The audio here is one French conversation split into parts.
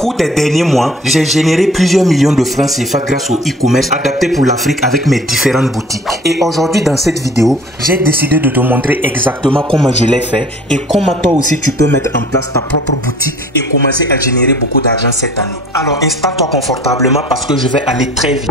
cours des derniers mois, j'ai généré plusieurs millions de francs CFA grâce au e-commerce adapté pour l'Afrique avec mes différentes boutiques. Et aujourd'hui dans cette vidéo, j'ai décidé de te montrer exactement comment je l'ai fait et comment toi aussi tu peux mettre en place ta propre boutique et commencer à générer beaucoup d'argent cette année. Alors installe-toi confortablement parce que je vais aller très vite.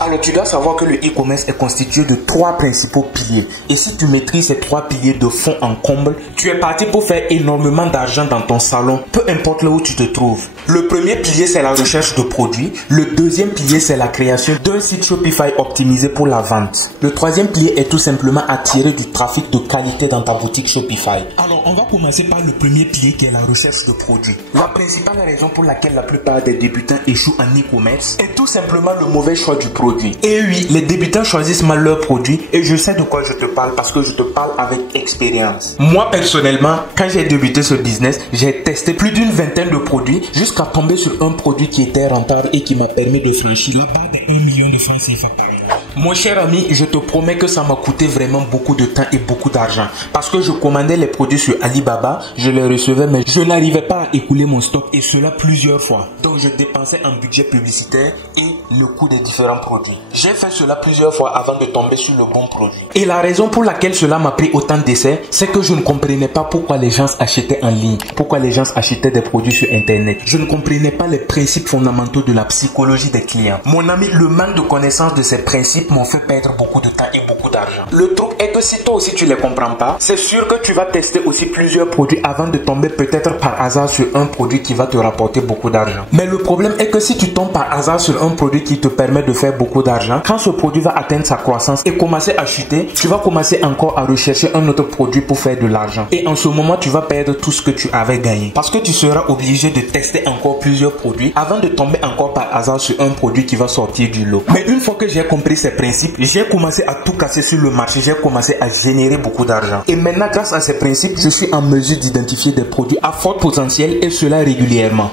Alors tu dois savoir que le e-commerce est constitué de 3 principaux piliers. Et si tu maîtrises ces 3 piliers de fond en comble, tu es parti pour faire énormément d'argent dans ton salon, peu importe là où tu te trouves. Le premier pilier, c'est la recherche de produits. Le deuxième pilier, c'est la création d'un site Shopify optimisé pour la vente. Le troisième pilier est tout simplement attirer du trafic de qualité dans ta boutique Shopify. Alors on va commencer par le premier pilier qui est la recherche de produits. La principale raison pour laquelle la plupart des débutants échouent en e-commerce est tout simplement le mauvais choix du produit. Et oui, les débutants choisissent mal leurs produits et je sais de quoi je te parle parce que je te parle avec expérience. Moi personnellement, quand j'ai débuté ce business, j'ai testé plus d'une vingtaine de produits jusqu'à tomber sur un produit qui était rentable et qui m'a permis de franchir la barre des 1 million de francs CFA par an. Mon cher ami, je te promets que ça m'a coûté vraiment beaucoup de temps et beaucoup d'argent. Parce que je commandais les produits sur Alibaba, je les recevais mais je n'arrivais pas à écouler mon stock et cela plusieurs fois. Donc je dépensais en budget publicitaire et le coût des différents produits. J'ai fait cela plusieurs fois avant de tomber sur le bon produit. Et la raison pour laquelle cela m'a pris autant d'essais, c'est que je ne comprenais pas pourquoi les gens achetaient en ligne, pourquoi les gens achetaient des produits sur internet. Je ne comprenais pas les principes fondamentaux de la psychologie des clients. Mon ami, le manque de connaissance de ces principes m'ont fait perdre beaucoup de temps et beaucoup d'argent. Le truc est que si toi aussi tu ne les comprends pas, c'est sûr que tu vas tester aussi plusieurs produits avant de tomber peut-être par hasard sur un produit qui va te rapporter beaucoup d'argent. Mais le problème est que si tu tombes par hasard sur un produit qui te permet de faire beaucoup d'argent, quand ce produit va atteindre sa croissance et commencer à chuter, tu vas commencer encore à rechercher un autre produit pour faire de l'argent. Et en ce moment, tu vas perdre tout ce que tu avais gagné. Parce que tu seras obligé de tester encore plusieurs produits avant de tomber encore par hasard sur un produit qui va sortir du lot. Mais une fois que j'ai compris ces principes, j'ai commencé à tout casser sur le marché, j'ai commencé à générer beaucoup d'argent. Et maintenant, grâce à ces principes, je suis en mesure d'identifier des produits à fort potentiel et cela régulièrement.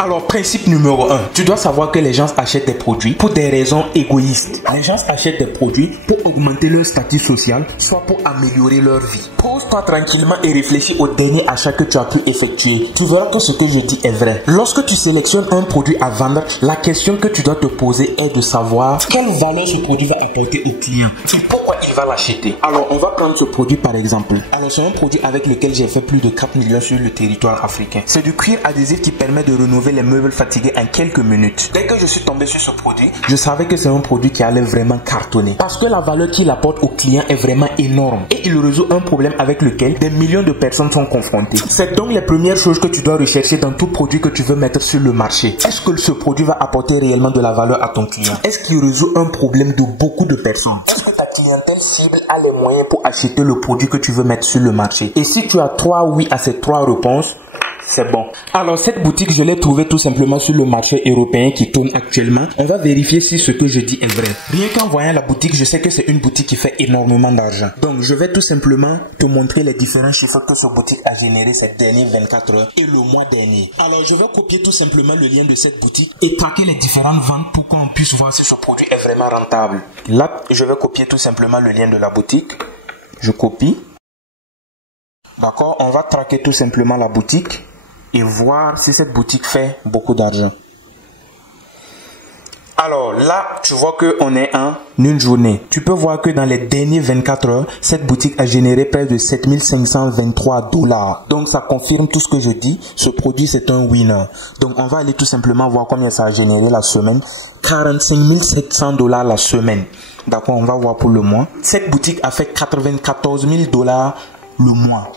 Alors, principe numéro 1, tu dois savoir que les gens achètent des produits pour des raisons égoïstes. Les gens achètent des produits pour augmenter leur statut social, soit pour améliorer leur vie. Pose-toi tranquillement et réfléchis au dernier achat que tu as pu effectuer. Tu verras que ce que je dis est vrai. Lorsque tu sélectionnes un produit à vendre, la question que tu dois te poser est de savoir quelle valeur ce produit va apporter au client. Pourquoi il va l'acheter. Alors, on va prendre ce produit par exemple. Alors, c'est un produit avec lequel j'ai fait plus de 4 millions sur le territoire africain. C'est du cuir adhésif qui permet de renouveler les meubles fatigués en quelques minutes. Dès que je suis tombé sur ce produit, je savais que c'est un produit qui allait vraiment cartonner. Parce que la valeur qu'il apporte aux clients est vraiment énorme. Et il résout un problème avec lequel des millions de personnes sont confrontées. C'est donc les premières choses que tu dois rechercher dans tout produit que tu veux mettre sur le marché. Est-ce que ce produit va apporter réellement de la valeur à ton client? Est-ce qu'il résout un problème de beaucoup de personnes? Est-ce que ta clientèle cible a les moyens pour acheter le produit que tu veux mettre sur le marché? Et si tu as 3 oui à ces 3 réponses, c'est bon. Alors cette boutique, je l'ai trouvée tout simplement sur le marché européen qui tourne actuellement. On va vérifier si ce que je dis est vrai. Rien qu'en voyant la boutique, je sais que c'est une boutique qui fait énormément d'argent. Donc je vais tout simplement te montrer les différents chiffres que cette boutique a généré ces dernières 24 heures et le mois dernier. Alors je vais copier tout simplement le lien de cette boutique et traquer les différentes ventes pour qu'on puisse voir si ce produit est vraiment rentable. Là, je vais copier tout simplement le lien de la boutique. Je copie. D'accord, on va traquer tout simplement la boutique et voir si cette boutique fait beaucoup d'argent. Alors là, tu vois qu'on est en une journée. Tu peux voir que dans les dernières 24 heures, cette boutique a généré près de 7523 $. Donc ça confirme tout ce que je dis. Ce produit, c'est un winner. Donc on va aller tout simplement voir combien ça a généré la semaine. 45 700 $ la semaine. D'accord, on va voir pour le mois. Cette boutique a fait 94 000 $ le mois.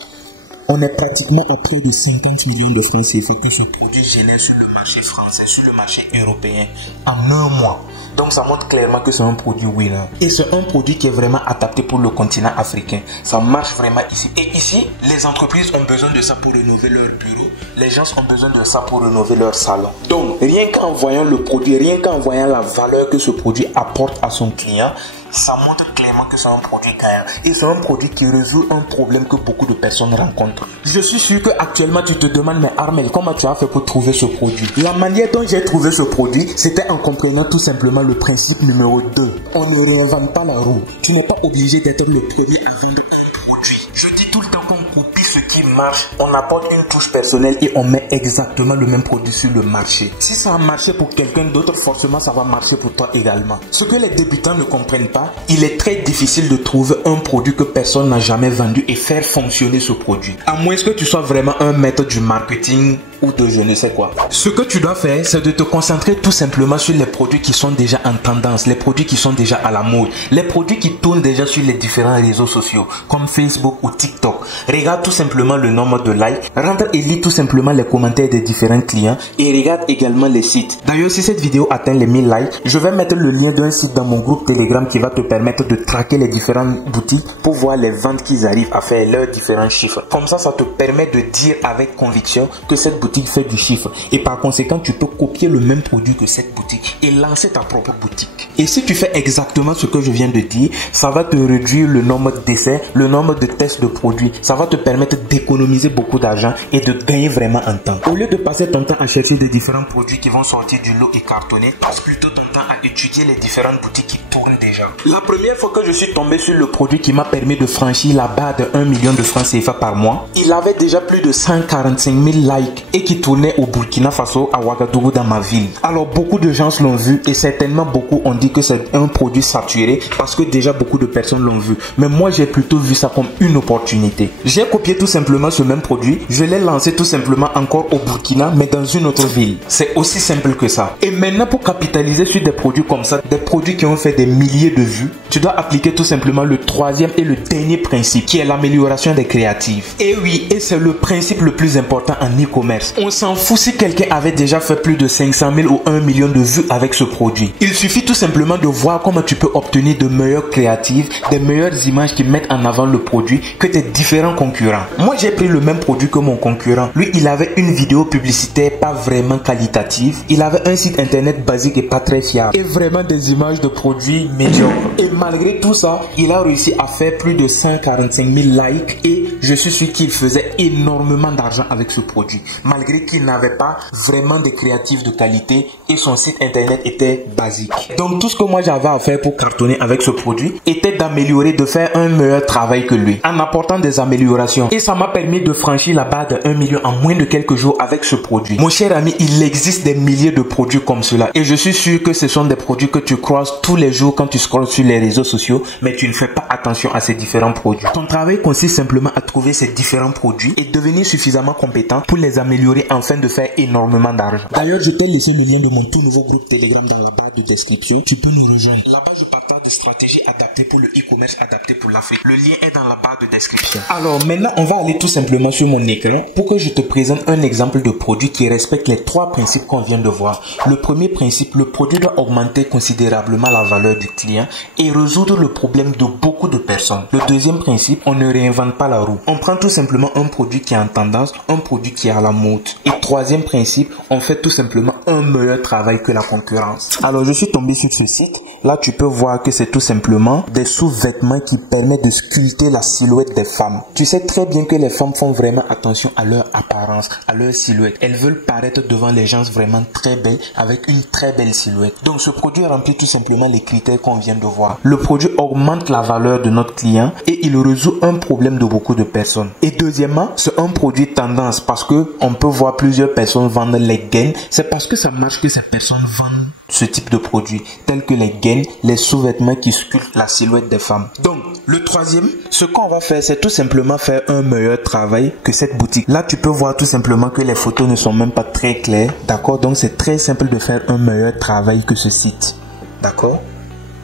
On est pratiquement à près de 50 millions de francs CFA que ce produit génère sur le marché français, sur le marché européen en un mois. Donc ça montre clairement que c'est un produit winner. Et c'est un produit qui est vraiment adapté pour le continent africain. Ça marche vraiment ici. Et ici, les entreprises ont besoin de ça pour rénover leur bureau. Les gens ont besoin de ça pour rénover leur salon. Donc, rien qu'en voyant le produit, rien qu'en voyant la valeur que ce produit apporte à son client, ça montre clairement que c'est un produit gagnant. Et c'est un produit qui résout un problème que beaucoup de personnes rencontrent. Je suis sûr qu'actuellement tu te demandes, mais Armel, comment tu as fait pour trouver ce produit? La manière dont j'ai trouvé ce produit, c'était en comprenant tout simplement le principe numéro 2. On ne réinvente pas la roue. Tu n'es pas obligé d'être le premier à vendre un produit. Je dis tout le temps qu'on copie ce qui marche, on apporte une touche personnelle et on met exactement le même produit sur le marché. Si ça a marché pour quelqu'un d'autre, forcément ça va marcher pour toi également. Ce que les débutants ne comprennent pas, il est très difficile de trouver un produit que personne n'a jamais vendu et faire fonctionner ce produit. À moins que tu sois vraiment un maître du marketing ou de je ne sais quoi. Ce que tu dois faire, c'est de te concentrer tout simplement sur les produits qui sont déjà en tendance, les produits qui sont déjà à la mode, les produits qui tournent déjà sur les différents réseaux sociaux comme Facebook ou TikTok. Regarde tout simplement le nombre de likes, rentre et lis tout simplement les commentaires des différents clients et regarde également les sites. D'ailleurs, si cette vidéo atteint les 1000 likes, je vais mettre le lien d'un site dans mon groupe Telegram qui va te permettre de traquer les différentes boutiques pour voir les ventes qu'ils arrivent à faire, leurs différents chiffres. Comme ça te permet de dire avec conviction que cette boutique fait du chiffre et par conséquent tu peux copier le même produit que cette boutique et lancer ta propre boutique. Et si tu fais exactement ce que je viens de dire, ça va te réduire le nombre d'essais, le nombre de tests de produits, ça va te permettre d'économiser beaucoup d'argent et de gagner vraiment en temps. Au lieu de passer ton temps à chercher des différents produits qui vont sortir du lot et cartonner, passe plutôt ton temps à étudier les différentes boutiques qui tournent déjà. La première fois que je suis tombé sur le produit qui m'a permis de franchir la barre de 1 million de francs CFA par mois, il avait déjà plus de 145 000 likes et qui tournait au Burkina Faso, à Ouagadougou dans ma ville. Alors beaucoup de gens l'ont vu et certainement beaucoup ont dit que c'est un produit saturé parce que déjà beaucoup de personnes l'ont vu. Mais moi j'ai plutôt vu ça comme une opportunité. J'ai copié tout simplement ce même produit, je l'ai lancé tout simplement encore au Burkina mais dans une autre ville. C'est aussi simple que ça. Et maintenant pour capitaliser sur des produits comme ça, des produits qui ont fait des milliers de vues, tu dois appliquer tout simplement le troisième et le dernier principe qui est l'amélioration des créatives. Et oui, et c'est le principe le plus important en e-commerce. On s'en fout si quelqu'un avait déjà fait plus de 500 000 ou 1 million de vues avec ce produit. Il suffit tout simplement de voir comment tu peux obtenir de meilleures créatives, des meilleures images qui mettent en avant le produit que tes différents concurrents. Moi j'ai pris le même produit que mon concurrent. Lui il avait une vidéo publicitaire pas vraiment qualitative. Il avait un site internet basique et pas très fiable. Et vraiment des images de produits médiocres. Et malgré tout ça, il a réussi à faire plus de 145 000 likes et je suis sûr qu'il faisait énormément d'argent avec ce produit. Malgré qu'il n'avait pas vraiment de créatifs de qualité et son site internet était basique. Donc tout ce que moi j'avais à faire pour cartonner avec ce produit était d'améliorer, de faire un meilleur travail que lui en apportant des améliorations. Et ça m'a permis de franchir la barre de 1 million en moins de quelques jours avec ce produit. Mon cher ami, il existe des milliers de produits comme cela et je suis sûr que ce sont des produits que tu croises tous les jours quand tu scrolles sur les réseaux sociaux, mais tu ne fais pas attention à ces différents produits. Ton travail consiste simplement à trouver ces différents produits et devenir suffisamment compétent pour les améliorer afin de faire énormément d'argent. D'ailleurs, je t'ai laissé le lien de mon tout nouveau groupe Telegram dans la barre de description. Tu peux nous rejoindre. Là-bas, je partage des stratégies adaptées pour le e-commerce, adaptées pour l'Afrique. Le lien est dans la barre de description. Alors maintenant, on va aller tout simplement sur mon écran pour que je te présente un exemple de produit qui respecte les trois principes qu'on vient de voir. Le premier principe, le produit doit augmenter considérablement la valeur du client et résoudre le problème de beaucoup de personnes. Le deuxième principe, on ne réinvente pas la roue. On prend tout simplement un produit qui est en tendance, un produit qui est à la mode. Et troisième principe, on fait tout simplement un meilleur travail que la concurrence. Alors je suis tombé sur ce site. Là tu peux voir que c'est tout simplement des sous-vêtements qui permettent de sculpter la silhouette des femmes. Tu sais très bien que les femmes font vraiment attention à leur apparence, à leur silhouette. Elles veulent paraître devant les gens vraiment très belles avec une très belle silhouette. Donc ce produit remplit tout simplement les critères qu'on vient de voir. Le produit augmente la valeur de notre client et il résout un problème de beaucoup de personnes. Et deuxièmement, c'est un produit tendance parce que on peut voir plusieurs personnes vendre les gaines. C'est parce que ça marche que ces personnes vendent ce type de produits tels que les gaines, les sous-vêtements qui sculptent la silhouette des femmes. Donc le troisième, ce qu'on va faire, c'est tout simplement faire un meilleur travail que cette boutique. Là tu peux voir tout simplement que les photos ne sont même pas très claires, d'accord? Donc c'est très simple de faire un meilleur travail que ce site, d'accord?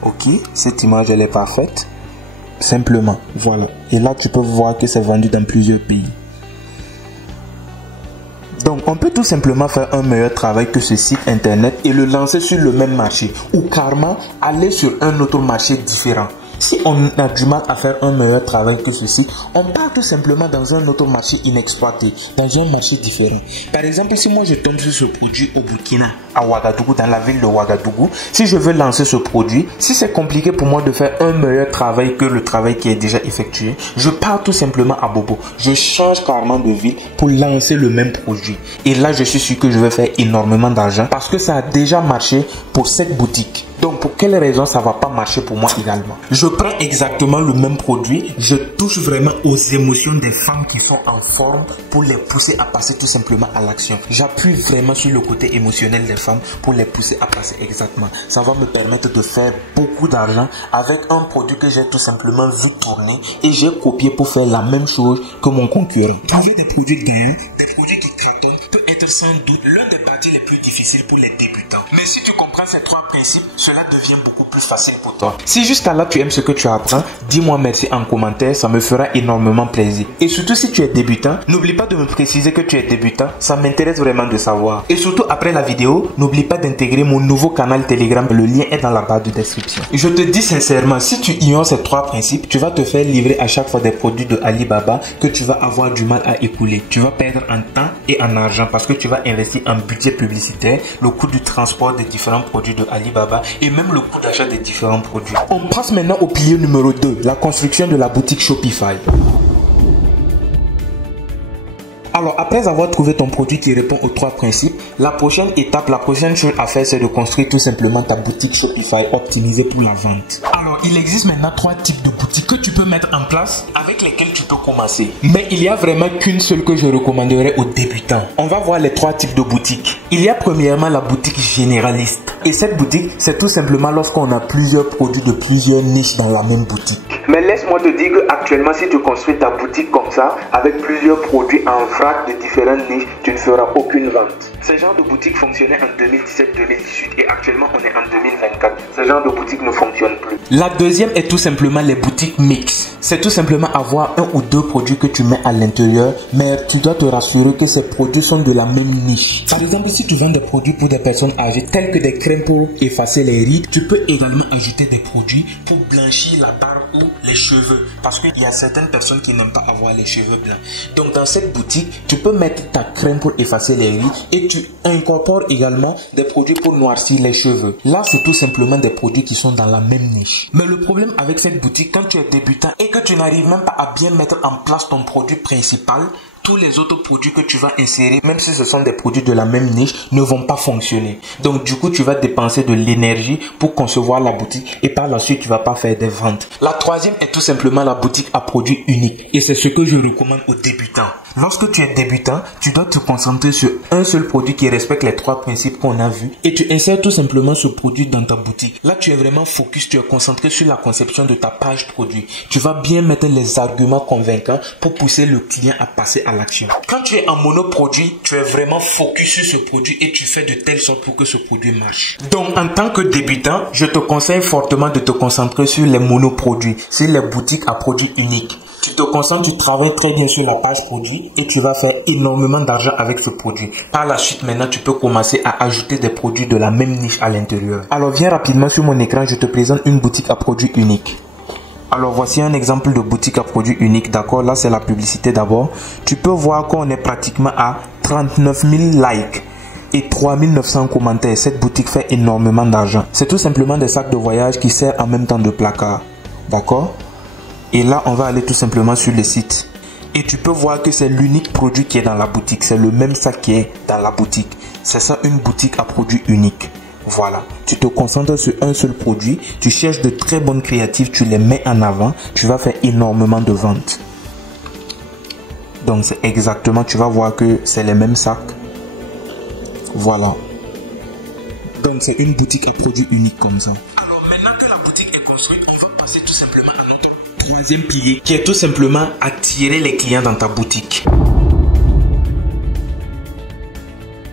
Ok, cette image elle est parfaite. Simplement, voilà. Et là tu peux voir que c'est vendu dans plusieurs pays. Donc on peut tout simplement faire un meilleur travail que ce site internet et le lancer sur le même marché ou carrément aller sur un autre marché différent. Si on a du mal à faire un meilleur travail que ceci, on part tout simplement dans un autre marché inexploité, dans un marché différent. Par exemple, si moi je tombe sur ce produit au Burkina, à Ouagadougou, dans la ville de Ouagadougou, si je veux lancer ce produit, si c'est compliqué pour moi de faire un meilleur travail que le travail qui est déjà effectué, je pars tout simplement à Bobo. Je change carrément de ville pour lancer le même produit. Et là, je suis sûr que je vais faire énormément d'argent parce que ça a déjà marché pour cette boutique. Donc pour quelle raison ça va pas marcher pour moi également? Je prends exactement le même produit, je touche vraiment aux émotions des femmes qui sont en forme pour les pousser à passer tout simplement à l'action. J'appuie vraiment sur le côté émotionnel des femmes pour les pousser à passer exactement. Ça va me permettre de faire beaucoup d'argent avec un produit que j'ai tout simplement vu tourner et j'ai copié pour faire la même chose que mon concurrent. Trouver des produits gagnants, des produits qui cartonnent peut être sans doute l'un des parties les plus difficiles pour les débutants. Mais si tu comprends ces trois principes, cela devient beaucoup plus facile pour toi. Si jusqu'à là tu aimes ce que tu apprends, dis-moi merci en commentaire, ça me fera énormément plaisir. Et surtout si tu es débutant, n'oublie pas de me préciser que tu es débutant, ça m'intéresse vraiment de savoir. Et surtout après la vidéo, n'oublie pas d'intégrer mon nouveau canal Telegram, le lien est dans la barre de description. Je te dis sincèrement, si tu ignores ces trois principes, tu vas te faire livrer à chaque fois des produits de Alibaba que tu vas avoir du mal à écouler. Tu vas perdre en temps et en argent parce que tu vas investir en budget publicitaire, le coût du transport des différents produits de Alibaba et même le coût d'achat des différents produits. On passe maintenant au pilier numéro 2, la construction de la boutique Shopify. Alors, après avoir trouvé ton produit qui répond aux trois principes, la prochaine étape, la prochaine chose à faire, c'est de construire tout simplement ta boutique Shopify optimisée pour la vente. Alors, il existe maintenant trois types de boutiques que tu peux mettre en place avec lesquelles tu peux commencer. Mais il y a vraiment qu'une seule que je recommanderais aux débutants. On va voir les trois types de boutiques. Il y a premièrement la boutique généraliste. Et cette boutique, c'est tout simplement lorsqu'on a plusieurs produits de plusieurs niches dans la même boutique. Mais laisse-moi te dire qu'actuellement, si tu construis ta boutique comme ça, avec plusieurs produits en vrac de différentes niches, tu ne feras aucune vente. Ce genre de boutique fonctionnait en 2017-2018 et actuellement on est en 2024. Ce genre de boutique ne fonctionne plus. La deuxième est tout simplement les boutiques mixtes. C'est tout simplement avoir un ou deux produits que tu mets à l'intérieur, mais tu dois te rassurer que ces produits sont de la même niche. Par exemple, si tu vends des produits pour des personnes âgées tels que des crèmes pour effacer les rides, tu peux également ajouter des produits pour blanchir la barbe ou les cheveux, parce qu'il y a certaines personnes qui n'aiment pas avoir les cheveux blancs. Donc dans cette boutique, tu peux mettre ta crème pour effacer les rides et tu incorpores également des produits pour noircir les cheveux. Là, c'est tout simplement des produits qui sont dans la même niche. Mais le problème avec cette boutique, quand tu es débutant et que tu n'arrives même pas à bien mettre en place ton produit principal, tous les autres produits que tu vas insérer, même si ce sont des produits de la même niche, ne vont pas fonctionner. Donc du coup, tu vas dépenser de l'énergie pour concevoir la boutique et par la suite, tu vas pas faire des ventes. La troisième est tout simplement la boutique à produits uniques et c'est ce que je recommande aux débutants. Lorsque tu es débutant, tu dois te concentrer sur un seul produit qui respecte les trois principes qu'on a vus et tu insères tout simplement ce produit dans ta boutique. Là, tu es vraiment focus, tu es concentré sur la conception de ta page produit. Tu vas bien mettre les arguments convaincants pour pousser le client à passer à l'action. Quand tu es en monoproduit, tu es vraiment focus sur ce produit et tu fais de telle sorte pour que ce produit marche. Donc, en tant que débutant, je te conseille fortement de te concentrer sur les monoproduits, sur les boutiques à produits uniques. Tu te concentres, tu travailles très bien sur la page produit et tu vas faire énormément d'argent avec ce produit. Par la suite, maintenant, tu peux commencer à ajouter des produits de la même niche à l'intérieur. Alors, viens rapidement sur mon écran, je te présente une boutique à produits uniques. Alors, voici un exemple de boutique à produits uniques, d'accord? Là, c'est la publicité d'abord. Tu peux voir qu'on est pratiquement à 39 000 likes et 3900 commentaires. Cette boutique fait énormément d'argent. C'est tout simplement des sacs de voyage qui servent en même temps de placard, d'accord? Et là, on va aller tout simplement sur le site. Et tu peux voir que c'est l'unique produit qui est dans la boutique. C'est le même sac qui est dans la boutique. C'est ça, une boutique à produits uniques. Voilà. Tu te concentres sur un seul produit. Tu cherches de très bonnes créatives. Tu les mets en avant. Tu vas faire énormément de ventes. Donc, c'est exactement, tu vas voir que c'est les mêmes sacs. Voilà. Donc, c'est une boutique à produits uniques comme ça. Alors, maintenant que la boutique est construite, on va passer tout simplement à notre troisième pilier qui est tout simplement attirer les clients dans ta boutique.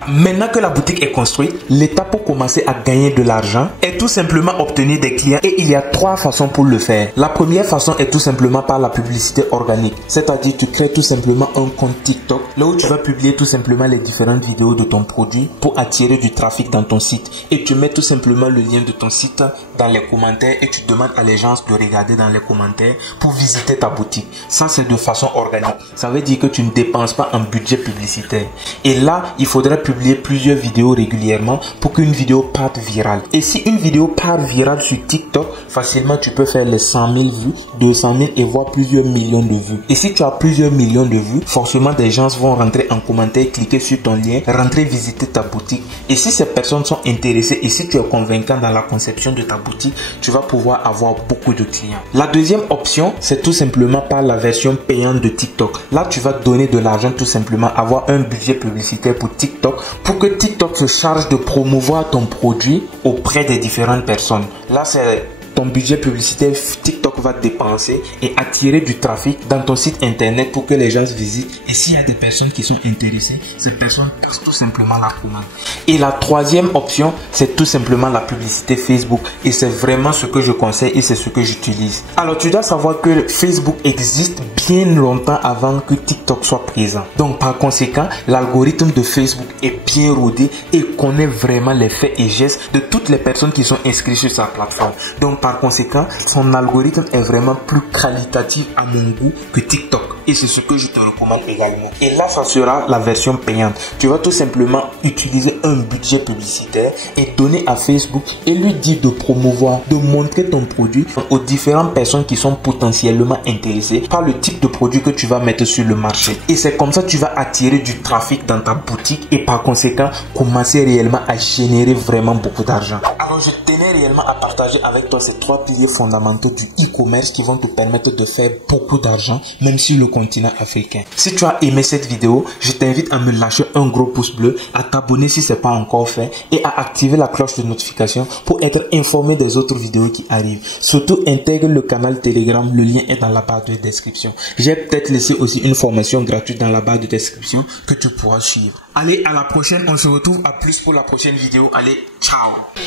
Maintenant que la boutique est construite, l'étape pour commencer à gagner de l'argent est tout simplement obtenir des clients et il y a trois façons pour le faire. La première façon est tout simplement par la publicité organique, c'est-à-dire tu crées tout simplement un compte TikTok là où tu vas publier tout simplement les différentes vidéos de ton produit pour attirer du trafic dans ton site et tu mets tout simplement le lien de ton site dans les commentaires et tu demandes à les gens de regarder dans les commentaires pour visiter ta boutique. Ça, c'est de façon organique. Ça veut dire que tu ne dépenses pas en budget publicitaire. Et là, il faudrait publier publier plusieurs vidéos régulièrement pour qu'une vidéo parte virale. Et si une vidéo part virale sur TikTok, facilement tu peux faire les 100 000 vues, 200 000 et voire plusieurs millions de vues. Et si tu as plusieurs millions de vues, forcément des gens vont rentrer en commentaire, cliquer sur ton lien, rentrer visiter ta boutique. Et si ces personnes sont intéressées et si tu es convaincant dans la conception de ta boutique, tu vas pouvoir avoir beaucoup de clients. La deuxième option, c'est tout simplement par la version payante de TikTok. Là, tu vas donner de l'argent tout simplement, avoir un budget publicitaire pour TikTok pour que TikTok se charge de promouvoir ton produit auprès des différentes personnes. Là, c'est ton budget publicitaire. TikTok va dépenser et attirer du trafic dans ton site internet pour que les gens visitent. Et s'il y a des personnes qui sont intéressées, ces personnes passent tout simplement la commande. Et la troisième option, c'est tout simplement la publicité Facebook. Et c'est vraiment ce que je conseille et c'est ce que j'utilise. Alors, tu dois savoir que Facebook existe bien longtemps avant que TikTok soit présent. Donc, par conséquent, l'algorithme de Facebook est bien rodé et connaît vraiment les faits et gestes de toutes les personnes qui sont inscrites sur sa plateforme. Donc, par conséquent, son algorithme est vraiment plus qualitatif à mon goût que TikTok. Et c'est ce que je te recommande également. Et là, ça sera la version payante. Tu vas tout simplement utiliser un budget publicitaire et donner à Facebook et lui dire de promouvoir, de montrer ton produit aux différentes personnes qui sont potentiellement intéressées par le type de produit que tu vas mettre sur le marché. Et c'est comme ça que tu vas attirer du trafic dans ta boutique et par conséquent, commencer réellement à générer vraiment beaucoup d'argent. Alors, je tenais réellement à partager avec toi ces 3 piliers fondamentaux du e-commerce qui vont te permettre de faire beaucoup d'argent, même sur le continent africain. Si tu as aimé cette vidéo, je t'invite à me lâcher un gros pouce bleu, à t'abonner si ce n'est pas encore fait et à activer la cloche de notification pour être informé des autres vidéos qui arrivent. Surtout, intègre le canal Telegram, le lien est dans la barre de description. J'ai peut-être laissé aussi une formation gratuite dans la barre de description que tu pourras suivre. Allez, à la prochaine, on se retrouve à plus pour la prochaine vidéo. Allez, ciao!